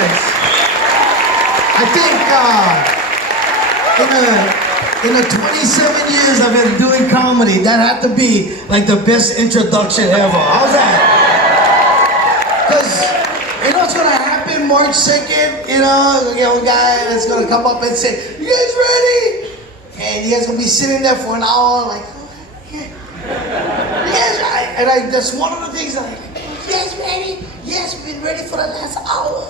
nice. I think in the 27 years I've been doing comedy, that had to be like the best introduction ever. How's that? Because you know what's gonna happen March 2nd? You know a guy that's gonna come up and say, "You guys ready?" And you guys gonna be sitting there for an hour, like, "Yeah. You guys ready?" And that's one of the things I'm like, "You guys ready?" "Yes, we've been ready for the last hour."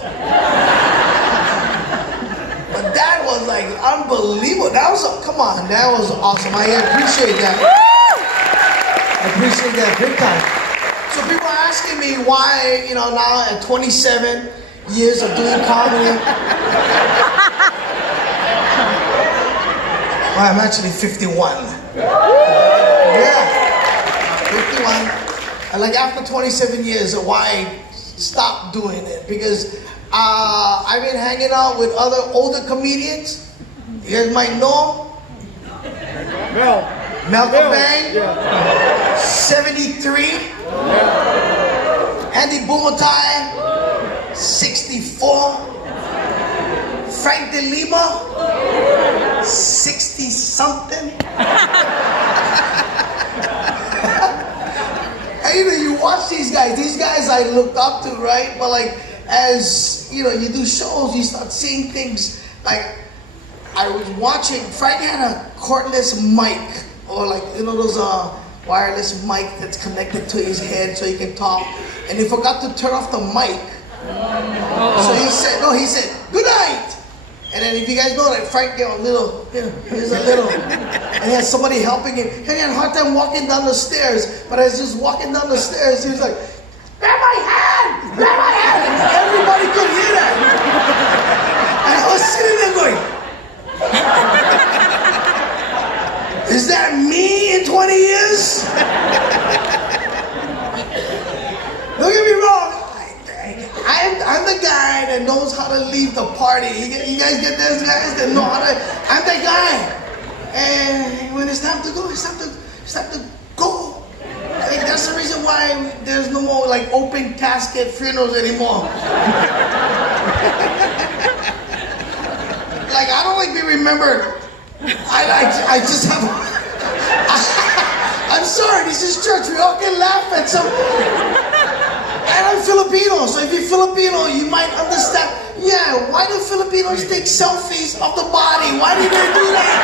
But that was like unbelievable. That was, come on, that was awesome. I appreciate that. I appreciate that big time. So people are asking me why, now at 27 years of doing comedy. Well, I'm actually 51. Yeah, 51. And like after 27 years, why I stopped doing it? Because I've been hanging out with other older comedians. You guys might know him. Malcolm Bang, 73. Andy Bumatai, 64. Frank De Lima, 60-something. And you watch these guys I looked up to, right? But like, as you do shows, you start seeing things. Like, I was watching, Frank had a cordless mic, or like, those wireless mic that's connected to his head so he can talk, and he forgot to turn off the mic. So he said, "Good night." And then if you guys know that Frank got a little, he's a little, and he had somebody helping him. And he had a hard time walking down the stairs, but as he was walking down the stairs, he was like, "Grab my hand! Grab my hand!" And everybody could hear that. And I was sitting there going, is that me in 20 years? Don't get me wrong. I'm the guy that knows how to leave the party. You guys get those guys that know how to. I'm that guy. And when it's time to go, it's time to go. I think that's the reason why there's no more like open casket funerals anymore. Like, I don't like being remembered. I just have. I'm sorry, this is church. We all can laugh at some. And I'm Filipino, so if you're Filipino, you might understand. Yeah, why do Filipinos take selfies of the body? Why do they do that?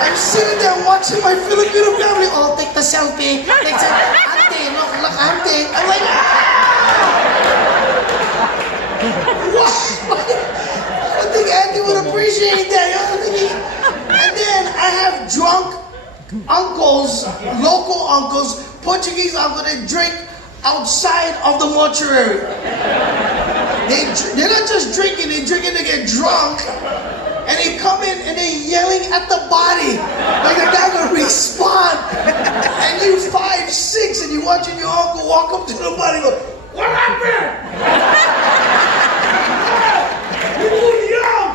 I'm sitting there watching my Filipino family. Oh, take the selfie. Take the auntie, look, auntie. I'm like, what? I don't think Auntie would appreciate that. And then I have drunk uncles, local uncles, Portuguese uncles that drink outside of the mortuary. They're not just drinking, they're drinking to get drunk. And they come in and they're yelling at the body. Like the guy will respond. And you 5, 6, and you're watching your uncle walk up to the body and go, "What happened? You too young,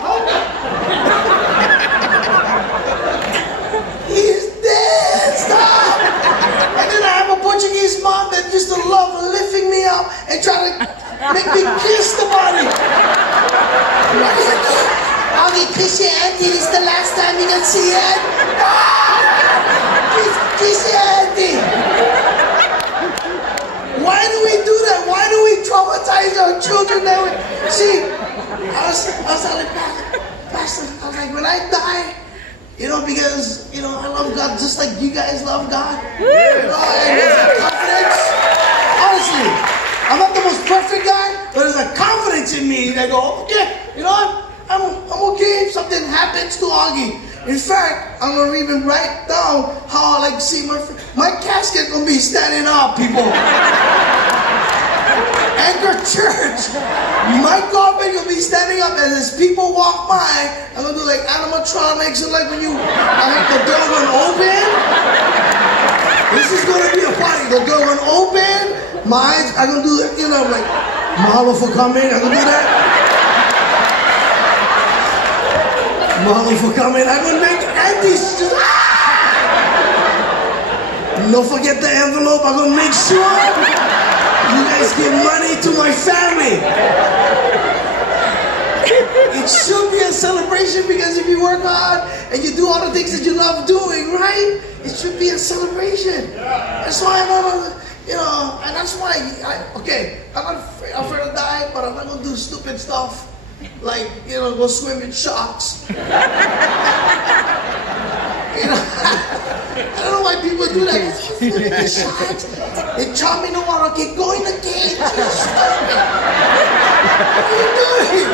He's dead, stop!" And then I have a Portuguese mom that used to love lifting me up and try to make me kiss the body. Augie, kiss your auntie. This is the last time you can see it. Kiss your auntie. Why do we do that? Why do we traumatize our children that way? See, I was like, Pastor, I was like, when I die, because, I love God just like you guys love God. And there's a confidence. Honestly, I'm not the most perfect guy, but there's a confidence in me that go, okay, you know what? I'm okay if something happens to Augie. In fact, I'm gonna even write down how I like to see my casket gonna be standing up, people. Anchor Church. My coffin will be standing up, and as people walk by, I'm gonna do like animatronics, and like when you the door gonna open. This is gonna be a party. The door gonna open. My eyes, I'm gonna do like mahalo for coming. I'm gonna do that. Mahalo for coming. I'm gonna make aunties just. Don't forget the envelope. I'm gonna make sure you guys give money to my family. It should be a celebration because if you work hard and you do all the things that you love doing, right? It should be a celebration. That's why I'm not, and that's why, I'm not afraid to die, but I'm not going to do stupid stuff like, go swim in sharks. I don't know why people do that. Sharks, they chop me in the water. Okay, go in the cage. You're stupid. What are you doing?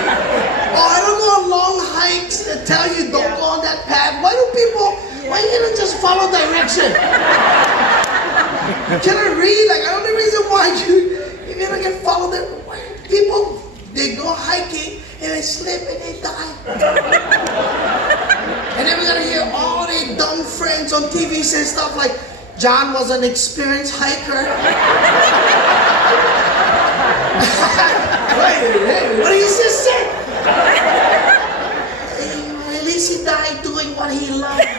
Oh, I don't go on long hikes that tell you don't go on that path. Why you don't just follow direction? Can I read? Like, I don't know the reason why if you don't get follow them. People, they go hiking and they slip and they die. And then we're gonna hear all their dumb friends on TV say stuff like, John was an experienced hiker. Wait, what did you just say? At least he died doing what he loved doing.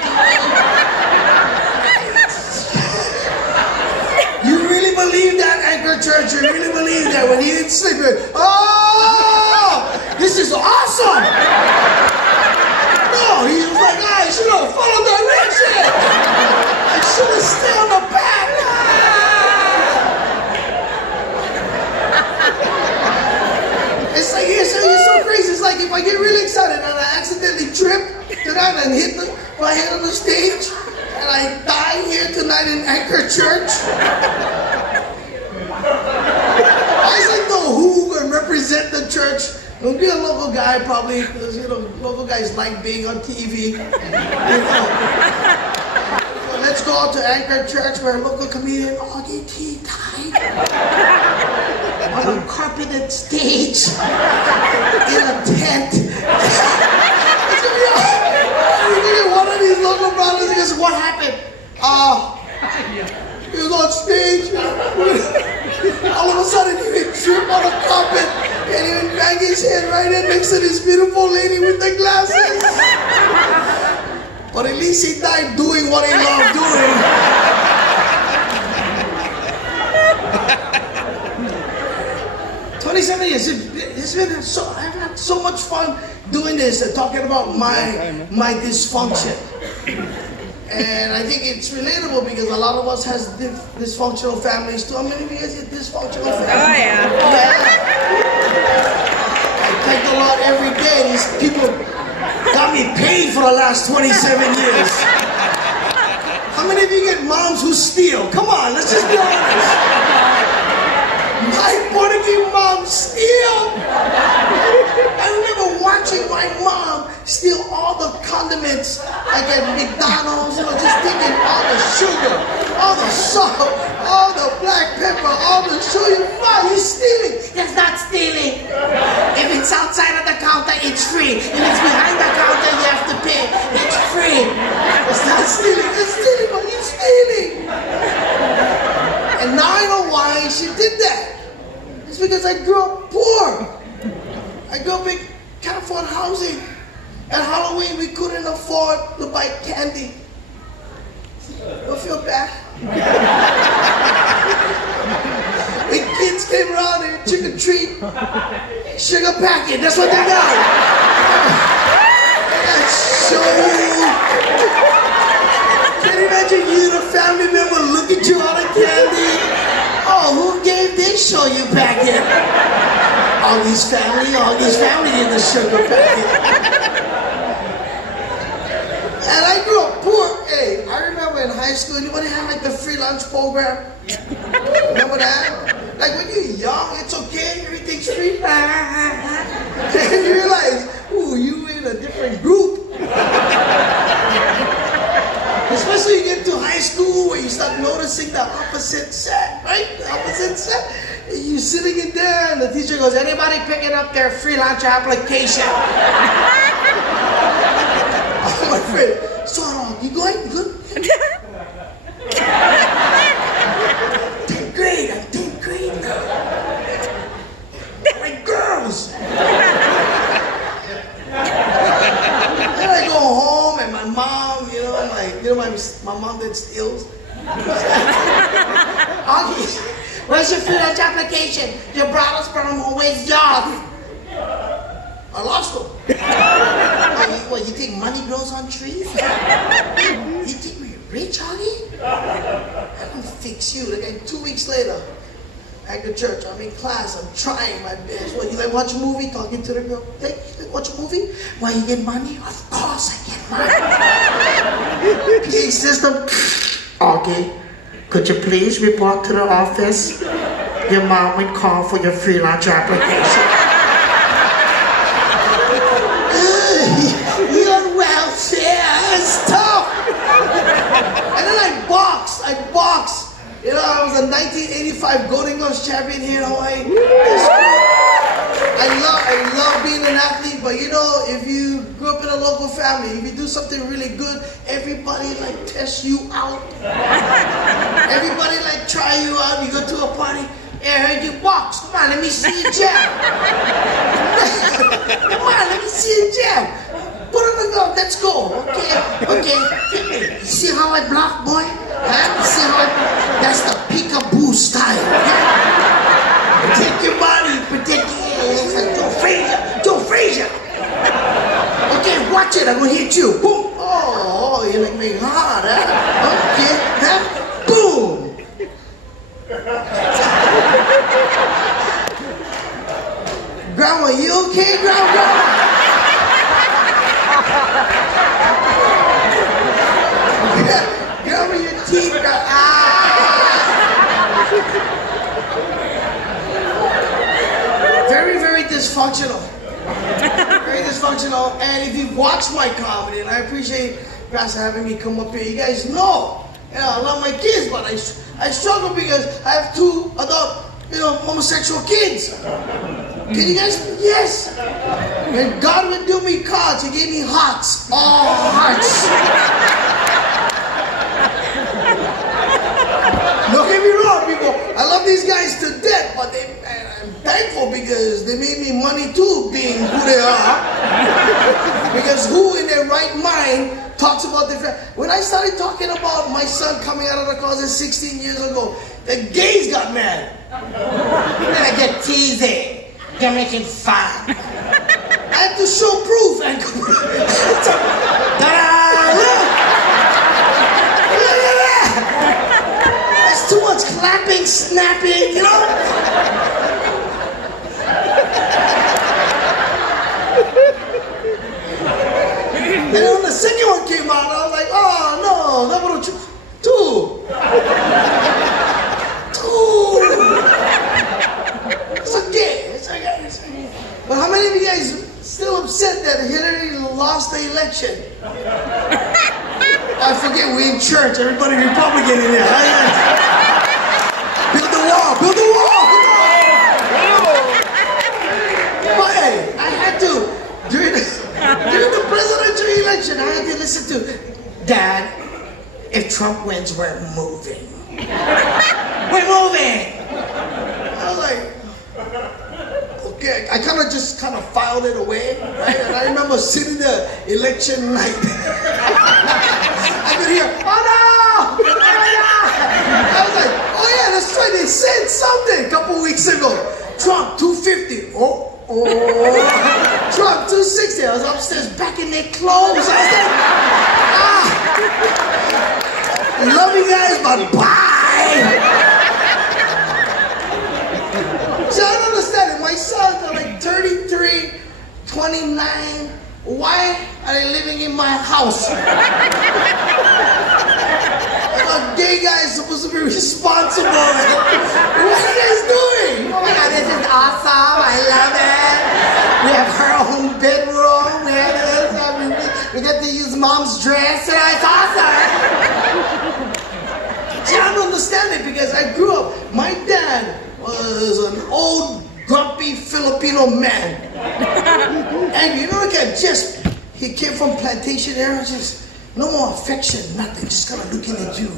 You really believe that, Anchor Church? You really believe that when he didn't sleep? Oh, this is awesome! No, he was like, I should have followed direction. I should have stayed on the path. It's like, it's so crazy. It's like if I get really excited and I accidentally trip tonight and hit my head on the stage and I die here tonight in Anchor Church. I just like know who can represent the church. It'll be a local guy probably, because local guys like being on TV. So let's go out to Anchor Church where a local comedian, Augie T, died on a carpeted stage in a tent. It's gonna be one of these local brothers. He goes, what happened? He was on stage. All of a sudden he would trip on a carpet and he would bang his head right in next to this beautiful lady with the glasses. But at least he died doing what he loved doing. 27 years. It's been I've had so much fun doing this and talking about my dysfunction. And I think it's relatable because a lot of us has dysfunctional families too. How many of you guys get dysfunctional families? Oh, yeah. I thank the Lord every day. These people got me paid for the last 27 years. How many of you get moms who steal? Come on, let's just be honest. My point of view, mom steal. I remember watching my mom steal all the condiments like at McDonald's, just taking all the sugar, all the salt, all the black pepper, all the sugar. Mom, you're stealing. That's not stealing. If it's outside of the counter, it's free. If it's behind the counter, you have to pay. It's free. It's not stealing. It's stealing, but you're stealing. And now I know why she did that. It's because I grew up poor. I grew up in can't afford housing. At Halloween, we couldn't afford to buy candy. Don't feel bad. When kids came around and trick or treat, sugar packet, that's what they got. I show you. Can you imagine you and a family member look at you out of candy? Oh, who gave this show you packet? Augie's family in the sugar packet. And I grew up poor. Hey, I remember in high school, anybody have like the free lunch program? Remember that? Like when you're young, it's okay, everything's free. And you realize, ooh, you in a different group. Especially you get to high school where you start noticing the opposite set, right? The opposite set. You're sitting in there and the teacher goes, anybody picking up their free lunch application? Oh, my friend, so you going good? 10th grade, I'm 10th grade now. Like girls. Then I go home and my mom, my mom that steals. Augie, where's your free lunch application? Your brother's from home, where's yours? I lost them. What, you think money grows on trees? You think we're rich, Augie? I'm gonna fix you. Like 2 weeks later, at the church, I'm in class, I'm trying my best. What, you like watch a movie, talking to the girl? Hey, you like watch a movie? Why, you get money? Of course I get money. PA system, Augie, could you please report to the office? Your mom would call for your freelance application. You're on welfare, it's tough. And then I box. You know, I was a 1985 Golden Gloves champion here in Hawaii. I love being an athlete, but you know, if you grew up in a local family, if you do something really good, everybody like tests you out. Everybody like try you out. You go to a party, hey, I heard you box. Come on, let me see you jab. Come on, let me see you jab. Put on the glove, let's go. Okay. You see how I block, boy? Huh? See how that's the peekaboo style. Okay? Protect your body, protect your like Joe Frazier. Okay, watch it, I'm gonna hit you. Boom. Oh, you like me hard, huh? Okay, huh? Boom. Grandma, you okay, Grandma? Grandma, your teeth are very dysfunctional. Very dysfunctional. And if you've watched my comedy, and I appreciate Pastor having me come up here, you guys know, I love my kids, but I struggle because I have 2 adult, homosexual kids. Can you guys? Yes. When God would do me cards, He gave me hearts. All hearts. Don't get me wrong, people. I love these guys to death, but I'm thankful because they made me money too, being who they are. Because who in their right mind talks about different... When I started talking about my son coming out of the closet 16 years ago, the gays got mad. Then I get teasing. They're making fun. I have to show proof. And there's too much clapping, snapping, you know? And then when the second one came out, I was like, oh no, number 2. It's okay. But how many of you guys still upset that Hillary lost the election? I forget, we're in church, everybody Republican in here. Build the wall. But hey, I had to, during the presidential election, I had to listen to, Dad, if Trump wins, we're moving. We're moving. I was like, okay, I kind of filed it away, right? And I remember sitting there election night. I could hear, oh no! I was like, oh yeah, that's right, they said something a couple weeks ago. Trump 250. Oh. Trump 260. I was upstairs back in their clothes. I was like, love you guys, but bye. So I don't understand it. My sons are like 33, 29. Why are they living in my house? A gay guy is supposed to be responsible. What are you guys doing? Oh my God, this is awesome. I love it. We have her own bedroom. We get to use mom's dress. It's awesome. See, I don't understand it because I grew up. My dad was an old, grumpy Filipino man. And you know, he came from plantation era, just no more affection, nothing, just kind of looking at you.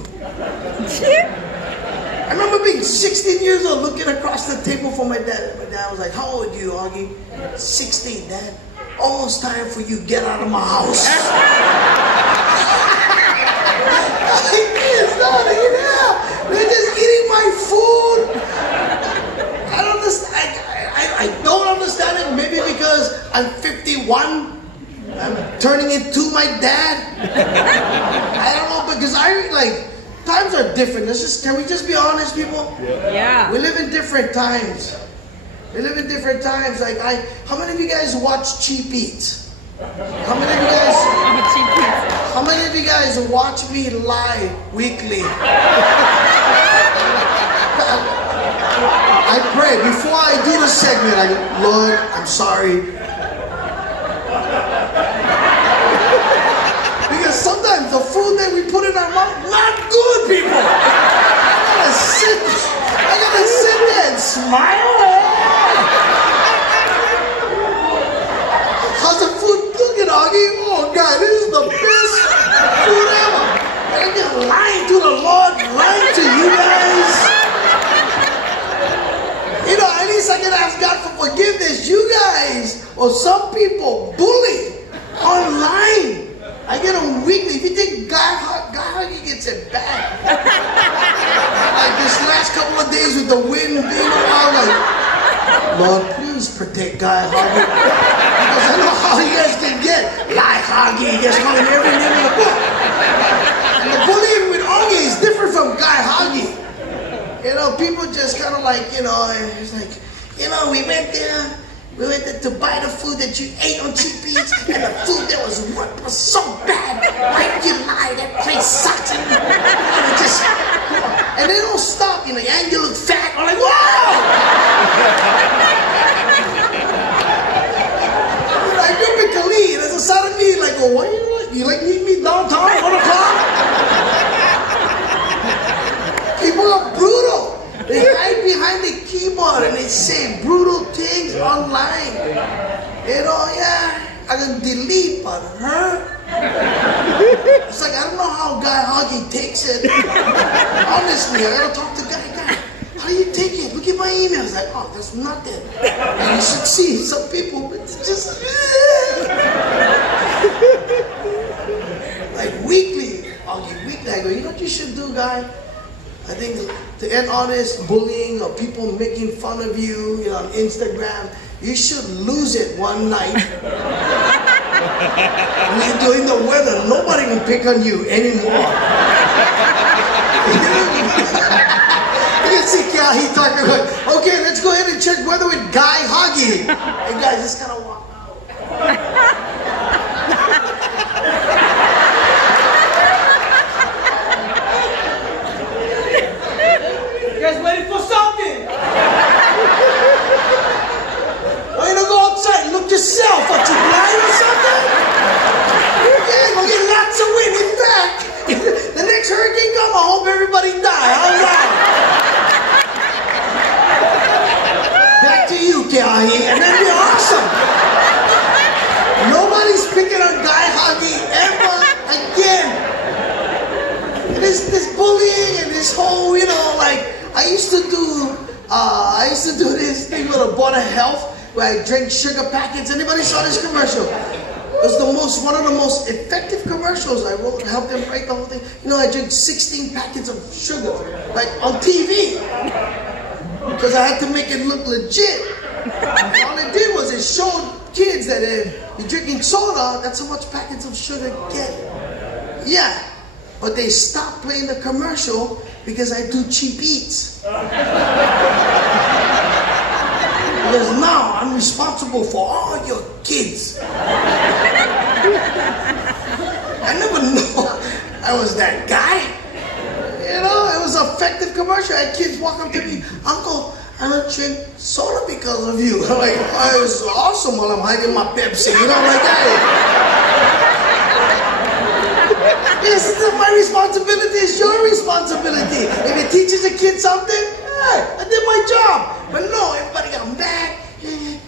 I remember being 16 years old, looking across the table for my dad. My dad was like, how old are you, Augie? 16, Dad. Almost time for you to get out of my house. They're just eating my food. I don't understand. I don't understand it. Maybe because I'm 51. I'm turning into my dad. I don't know, because times are different. Can we just be honest, people? Yeah. We live in different times. We live in different times. How many of you guys watch Cheap Eats? How many of you guys watch me live weekly? I pray before I do the segment. I go, Lord, I'm sorry. Because sometimes the food that we put in our mouth, not good, people. I gotta sit there and smile. How's the food looking, Augie? Oh God, this is the best food ever. And I'm just lying to the Lord, lying to you guys. At least I can ask God for forgiveness. You guys, or some people, bully online. I get them weekly. If you think God Augie gets it bad. Like this last couple of days with the wind being around, like, Lord, please protect Guy Augie. Because I know how you guys can get. Guy Augie gets calling every name in the book. And the bullying with Augie is different from Guy Augie. People just kind of it's like, we went there to buy the food that you ate on Cheap Eats, and the food that was so bad. Why did you lie? That place sucks. And they don't stop, and you look fat. I'm like, whoa! I grew up in Cali, and there's a side of me like, oh, what you meet me downtown at 1 o'clock? People are brutal. They hide behind the keyboard and they say brutal things online. I can delete, but it's like, I don't know how Guy Augie takes it. Honestly, I gotta talk to Guy. How do you take it? Look at my emails. Like, oh, that's nothing. And you should see some people, but it's just like weekly. Augie, weekly. I go, you know what you should do, Guy? I think to end all this bullying or people making fun of you, on Instagram, you should lose it one night. When you're doing the weather, nobody can pick on you anymore. You can see Kyahi talking about, okay, let's go ahead and check weather with Guy Augie. And guys just kind of walk out. Waiting for something. Why you don't go outside and look yourself? What, you blind or something? Yeah, go get lots of wind. In fact, the next hurricane come, I hope everybody die. How's that? Back to you, Kyahi, and that'd be awesome. Nobody's picking on Guy Augie ever again. And this bullying and this whole, I used to do this thing with a Border Health where I drink sugar packets. Anybody saw this commercial? It was one of the most effective commercials. I helped them write the whole thing. I drink 16 packets of sugar, on TV. Because I had to make it look legit. All it did was it showed kids that if you're drinking soda, that's how much packets of sugar you get. Yeah. But they stopped playing the commercial because I do Cheap Eats. Because now I'm responsible for all your kids. I never knew I was that guy. It was an effective commercial. I had kids walk up to me, Uncle, I don't drink soda because of you. I'm like, oh, it's awesome while I'm hiding my Pepsi. Yes, it's not my responsibility, it's your responsibility. If it teaches a kid something, I did my job. But no, everybody got mad.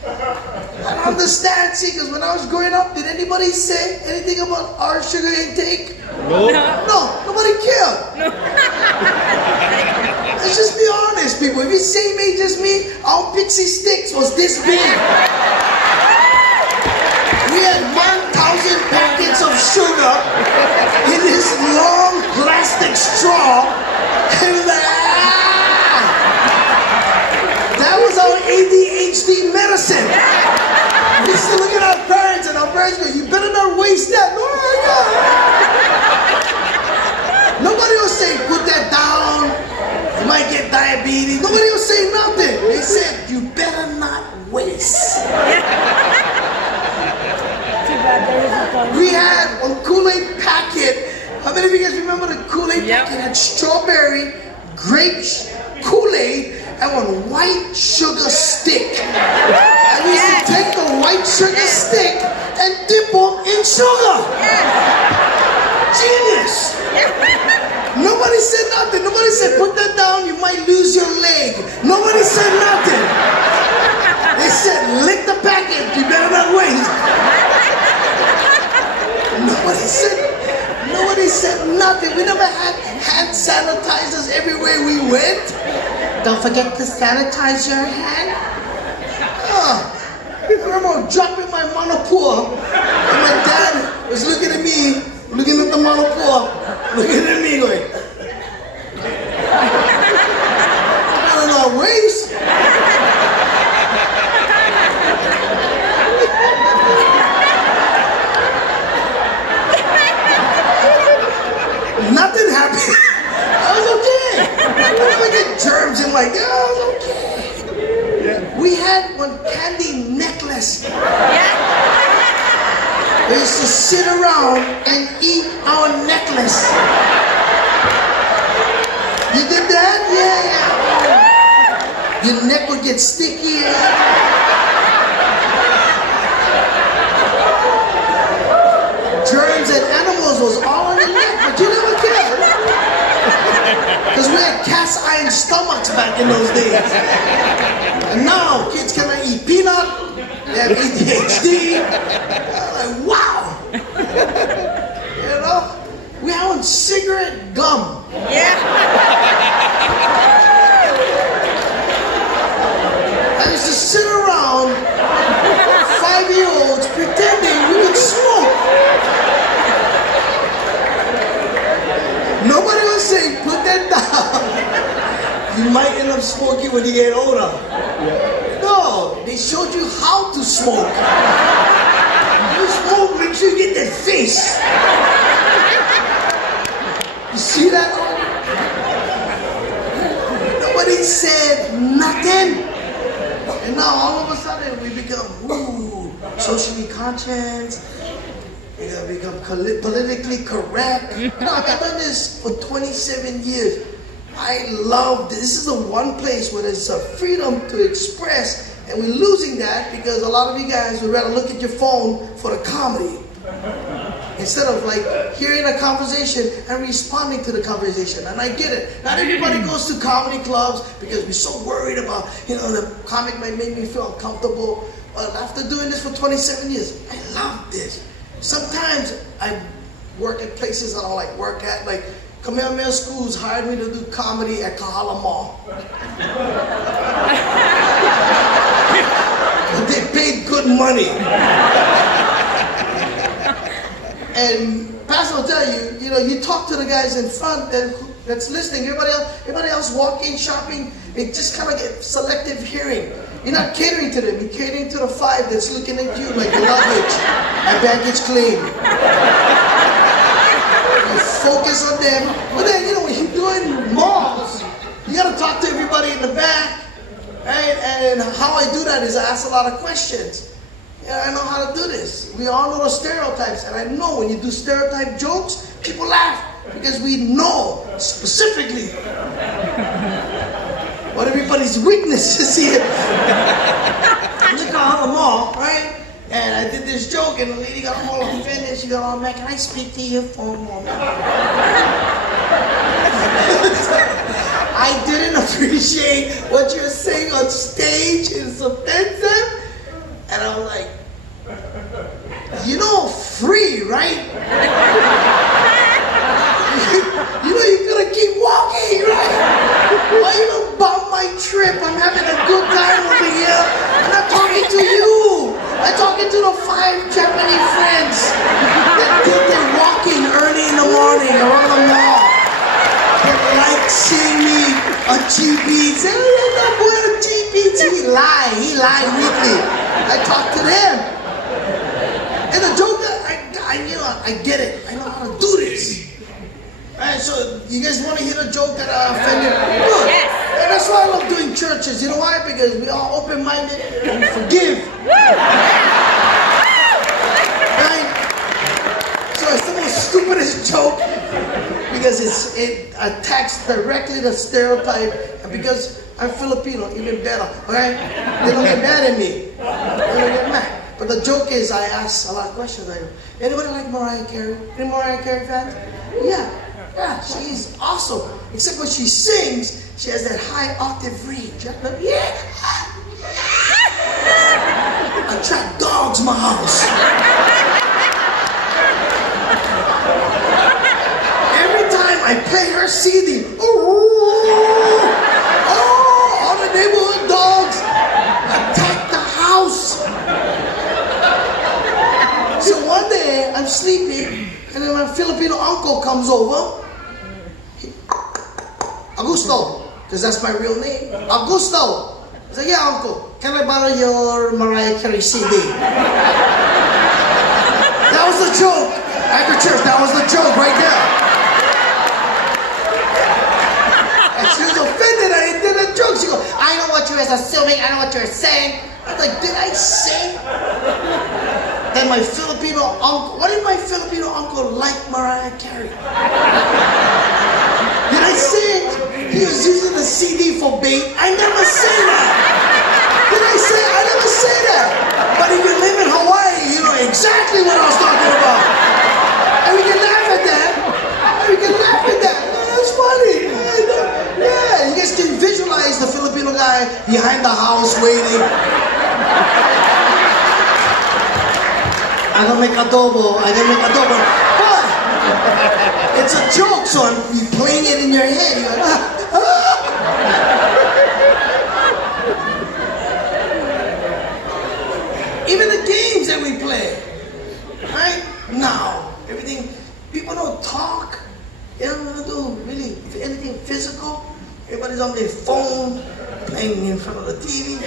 I don't understand, see, because when I was growing up, did anybody say anything about our sugar intake? No. No, nobody cared. Let's just be honest, people. If you're same age as me, our Pixie Sticks was this big. We had 1,000 packets of sugar in this long plastic straw. And that was our ADHD medicine. We used to look at one Kool-Aid packet. How many of you guys remember the Kool-Aid packet had strawberry, grape, Kool-Aid, and one white sugar stick? And we used to take the white sugar stick and dip them in sugar. Genius. Nobody said nothing. Nobody said, put that down, you might lose your leg. Nobody said nothing. They said, lick the packet, you better not waste. Nobody said nothing. We never had hand sanitizers everywhere we went. Don't forget to sanitize your hand. I remember dropping my monopore, and my dad was looking at me, looking at the monopore, looking at me going, better not waste. Nothing happened. I was okay. I never get germs in my, I was okay. Yeah. We had one candy necklace. We used to sit around and eat our necklace. You did that? Yeah. Your neck would get sticky. Germs and animals was all on your neck, but you never cared. Because we had cast iron stomachs back in those days. And now kids cannot eat peanut, they have ADHD. I'm like, wow. You know? We have cigarette gum. I used to sit around 5-year-olds pretending we could smoke. Nobody was saying, put that down. You might end up smoking when you get older. No, they showed you how to smoke. You smoke, make sure you get that face. You see that? Nobody said nothing. And now all of a sudden we become socially conscious. We gotta become politically correct. You know, I've done this for 27 years. I love this. This is the one place where there's a freedom to express, and we're losing that because a lot of you guys would rather look at your phone for the comedy instead of like hearing a conversation and responding to the conversation. And I get it. Not everybody goes to comedy clubs because we're so worried about, you know, the comic might make me feel uncomfortable. But after doing this for 27 years, I love this. Sometimes I work at places I don't like work at, like Kamehameha Schools hired me to do comedy at Kahala Mall. But they paid good money. And Pastor will tell you, you know, you talk to the guys in front that's listening. Everybody else walking, shopping, they just kind of get selective hearing. You're not catering to them. You're catering to the 5 that's looking at you like luggage. My baggage claim. You focus on them. But then, you know, when you're doing malls, you got to talk to everybody in the back. Right? And how I do that is I ask a lot of questions. Yeah, I know how to do this. We all know the stereotypes. And I know when you do stereotype jokes, people laugh. Because we know specifically what everybody's weaknesses here. Look on the mall, right? And I did this joke, and the lady got all offended. She got all mad. Can I speak to you for a moment? I didn't appreciate what you're saying on stage. It's offensive. And I'm like, you know, free, right? You know you're gonna keep walking, right? Why you bump my trip? I'm having a good time over here. I'm not talking to you. I'm talking to the 5 Japanese friends that did their walking early in the morning around the mall. That like seeing me on GBs. Say, oh, that boy on GBs. He lied weekly. I talk to them. And the joke that I get it. I know how to do this. Alright, so you guys want to hear a joke that offended? Good. Yes. And that's why I love doing churches. You know why? Because we all open-minded and we forgive. Right? So if it attacks directly the stereotype, and because I'm Filipino, even better, okay? They don't get mad at me. They don't get mad. But the joke is, I ask a lot of questions. I go, anybody like Mariah Carey? Any Mariah Carey fans? Yeah, she's awesome. Except when she sings, she has that high octave range. Yeah. Attract dogs in my house. Every time I play her CD, all the neighborhood dogs attack the house. So one day I'm sleeping, and then my Filipino uncle comes over. Augusto, because that's my real name. Augusto. I said, yeah, uncle, can I borrow your Mariah Carey CD? That was the joke. After church, that was the joke right there. And she was offended I did a joke. She goes, I know what you were assuming, I know what you're saying. I was like, did I say? Then my Filipino uncle, what if my Filipino uncle like Mariah Carey? Did I say it? He was using the CD for bait. I never say that. Did I say? I never say that. But if you live in Hawaii, you know exactly what I was talking about. And we can laugh at that. That's funny. Yeah, you guys can visualize the Filipino guy behind the house waiting. I don't make adobo. But it's a joke, so I'm playing it in your head. You're like, Even the games that we play, right? Now, everything, people don't talk. They don't do really anything physical. Everybody's on their phone, playing in front of the TV.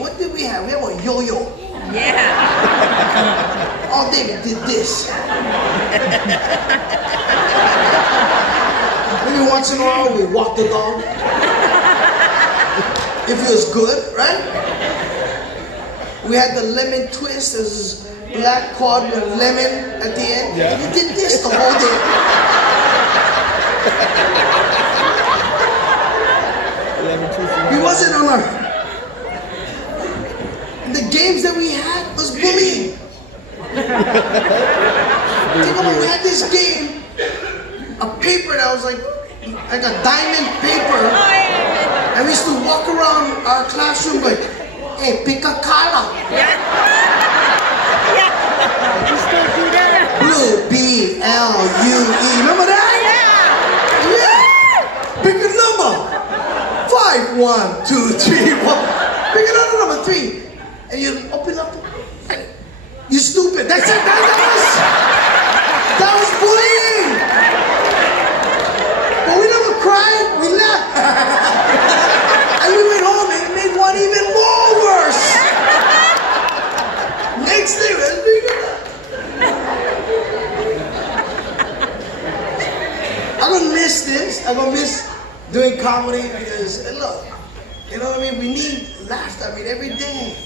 What did we have? We have a yo-yo. Yeah. All day we did this. Maybe once in a while we walk the dog. It feels good, right? We had the lemon twist. This is black cod with lemon at the end. Yeah. We did this the whole day. We wasn't on our... The games that we had was bullying. Think about, we had this game, a paper that was like a diamond paper, and we used to walk around our classroom like, hey, pick a color. Blue, B-L-U-E. Remember that? Yeah. Pick a number. 5, 1, 2, 3, 1. Pick another number, 3. And you open up. You stupid. That's it. That was bullying. But we never cried. We laughed. And we went home and it made one even more worse. Next day, I don't miss this. I don't miss doing comedy because, look, you know what I mean? We need laughter. I mean, every day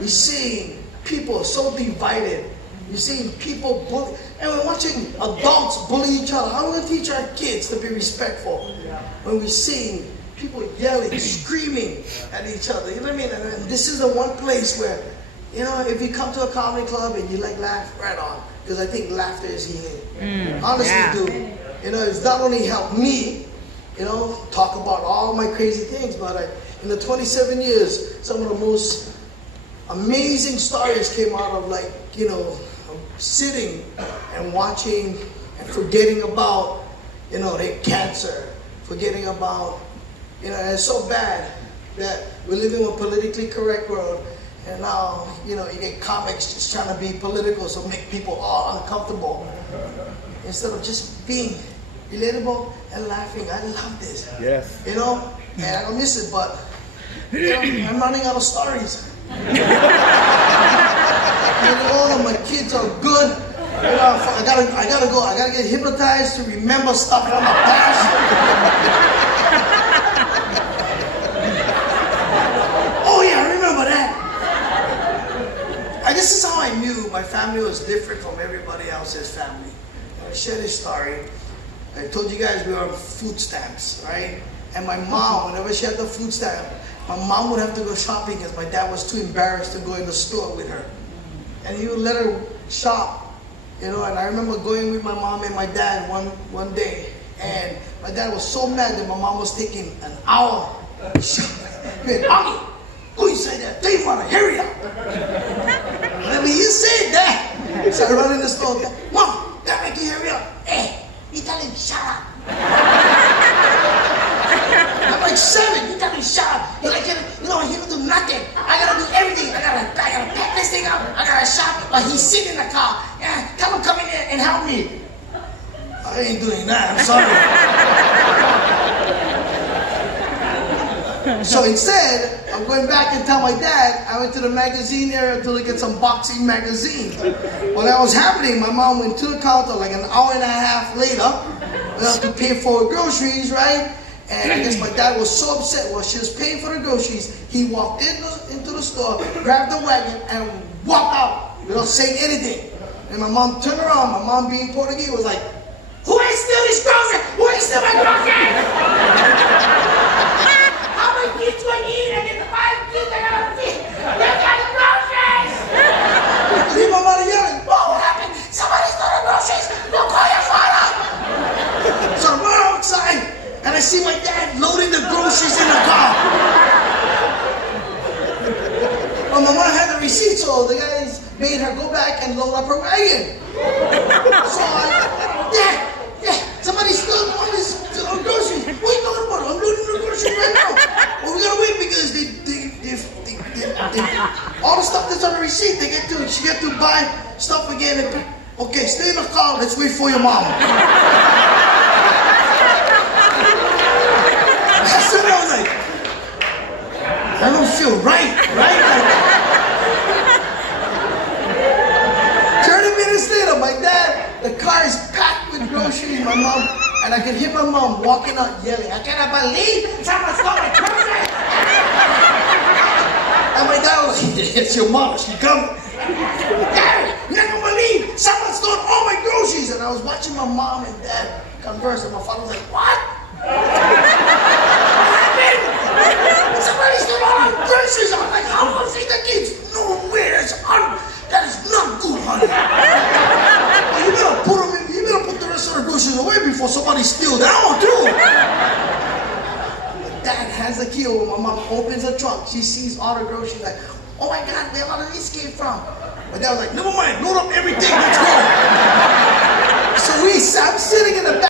we see people so divided. You see people bully, and we're watching adults bully each other. How are we going to teach our kids to be respectful when we see people yelling, screaming at each other? You know what I mean? And this is the one place where, you know, if you come to a comedy club and you like laugh, right on. Because I think laughter is healing. Honestly, dude. You know, it's not only helped me, you know, talk about all my crazy things, but in the 27 years, some of the most amazing stories came out of, like, you know, sitting and watching and forgetting about, you know, their cancer, forgetting about, you know, and it's so bad that we live in a politically correct world, and now, you know, you get comics just trying to be political, so make people all uncomfortable instead of just being relatable and laughing. I love this. Yes. You know, and I don't miss it, but you know, I'm running out of stories. And all of my kids are good. You know, I gotta go. I gotta get hypnotized to remember stuff from the past. Oh yeah, I remember that. And this is how I knew my family was different from everybody else's family. I share this story. I told you guys we were on food stamps, right? And my mom, whenever she had the food stamp, my mom would have to go shopping because my dad was too embarrassed to go in the store with her. And he would let her shop, you know. And I remember going with my mom and my dad one day, and my dad was so mad that my mom was taking an hour shopping. Man, Augie, who you say that? They want to hurry up. I mean, you said that. So I run in the store. Mom, that make you hurry up. Hey, you tell him shut up. I'm like 7. You tell him shut up. You're like, you know, he don't do nothing. I gotta do everything. I gotta pack this thing up. I gotta shop. But he's sitting in the car. Yeah, come in there and help me. I ain't doing that. I'm sorry. So instead, I'm going back and tell my dad, I went to the magazine area to look at some boxing magazines. When that was happening, my mom went to the counter like an hour and a half later. We had to pay for groceries, right? And I guess my dad was so upset while she was paying for the groceries. He walked into the store, grabbed the wagon, and walked out without saying anything. And my mom turned around. My mom, being Portuguese, was like, "Who ain't steal these groceries? Who ain't steal my groceries?" Kids going to eat, I get the 5 kids I gotta feed. They got the groceries! I hear my mother yelling, "What happened? Somebody stole the groceries! Don't call your father!" So I run outside and I see my dad loading the groceries in the car. Well, my mom had the receipt, so the guys made her go back and load up her wagon. So somebody stole all these groceries. What are you talking about? I'm loading the groceries right now. Well, we gotta wait because they all the stuff that's on the receipt, she get to buy stuff again. Okay, stay in the car. Let's wait for your mom. So I was like, I don't feel right? Like, 30 minutes later, my dad, the car is packed with groceries. My mom. And I could hear my mom walking out yelling, "I cannot believe someone stole my groceries!" And my dad was like, "It's your mom, she coming." "Dad, you're not gonna believe someone stole all my groceries!" And I was watching my mom and dad converse, and my father was like, "What? What happened? Somebody stole all our groceries!" I was like, "How will I feed the kids?" "No way, that is not good, honey." Well, you better put them in. Put the rest of the groceries away before somebody steals that one too. Dad has the key over. My mom opens the trunk. She sees all the groceries. Like, "Oh my God, where all of these came from?" My dad was like, "Never mind, load up everything. Let's go." So I'm sitting in the back.